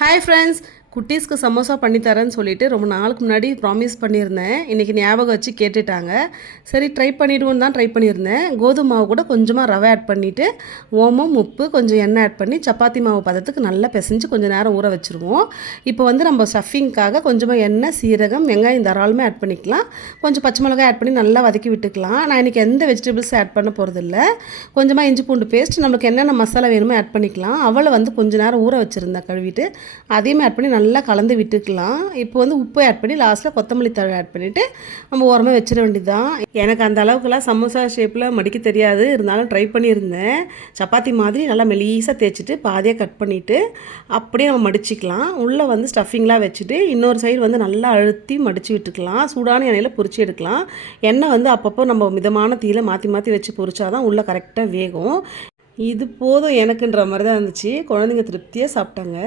Hi friends, குட்டீஸ்க்கு samosa பண்ணி தரேன்னு சொல்லிட்டு ரொம்ப நாளுக்கு முன்னாடி ப்ராமிஸ் பண்ணியிருந்தேன். இன்றைக்கி ஞாபகம் வச்சு கேட்டுட்டாங்க. சரி ட்ரை பண்ணிவிடுவோன்னு தான் ட்ரை பண்ணியிருந்தேன். கோதுமை மாவு கூட கொஞ்சமாக ரவை ஆட் பண்ணிவிட்டு ஓமம், உப்பு, கொஞ்சம் எண்ணெய் ஆட் பண்ணி சப்பாத்தி மாவு பதத்துக்கு நல்லா பிசைஞ்சு கொஞ்சம் நேரம் ஊற வச்சுருவோம். இப்போ வந்து நம்ம ஸ்டஃபிங்க்காக கொஞ்சமாக எண்ணெய், சீரகம், வெங்காயம் தாராளமாக ஆட் பண்ணிக்கலாம். கொஞ்சம் பச்சை மிளகாய் ஆட் பண்ணி நல்லா வதக்கி விட்டுக்கலாம். நான் இன்றைக்கி எந்த வெஜிடபிள்ஸும் ஆட் பண்ண போகிறதில்ல. கொஞ்சமாக இஞ்சி பூண்டு பேஸ்ட், நம்மளுக்கு என்னென்ன மசாலா வேணுமோ ஆட் பண்ணிக்கலாம். அவளை வந்து கொஞ்சம் நேரம் ஊற வச்சுருந்தேன் கழுவிட்டு, அதையுமே ஆட் பண்ணி நல்லா கலந்து விட்டுக்கலாம். இப்போ வந்து உப்பு ஆட் பண்ணி லாஸ்ட்டில் கொத்தமல்லி தழை ஆட் பண்ணிவிட்டு நம்ம ஓரமாக வச்சிட வேண்டியது தான். எனக்கு அந்த அளவுக்குலாம் சமோசா ஷேப்பில் மடிக்க தெரியாது, இருந்தாலும் ட்ரை பண்ணியிருந்தேன். சப்பாத்தி மாதிரி நல்லா மெலீஸாக தேய்ச்சிட்டு பாதியாக கட் பண்ணிவிட்டு அப்படியே நம்ம மடிச்சிக்கலாம். உள்ளே வந்து ஸ்டஃபிங்லாம் வச்சுட்டு இன்னொரு சைடு வந்து நல்லா அழுத்தி மடித்து விட்டுக்கலாம். சூடான எண்ணெயில் பொரிச்சு எடுக்கலாம். எண்ணெய் வந்து அப்பப்போ நம்ம மிதமான தீயில் மாற்றி மாற்றி வச்சு பொரிச்சா தான் உள்ளே கரெக்டாக வேகும். இது போதும் எனக்குன்ற மாதிரி தான் இருந்துச்சு. குழந்தைங்க திருப்தியாக சாப்பிட்டாங்க.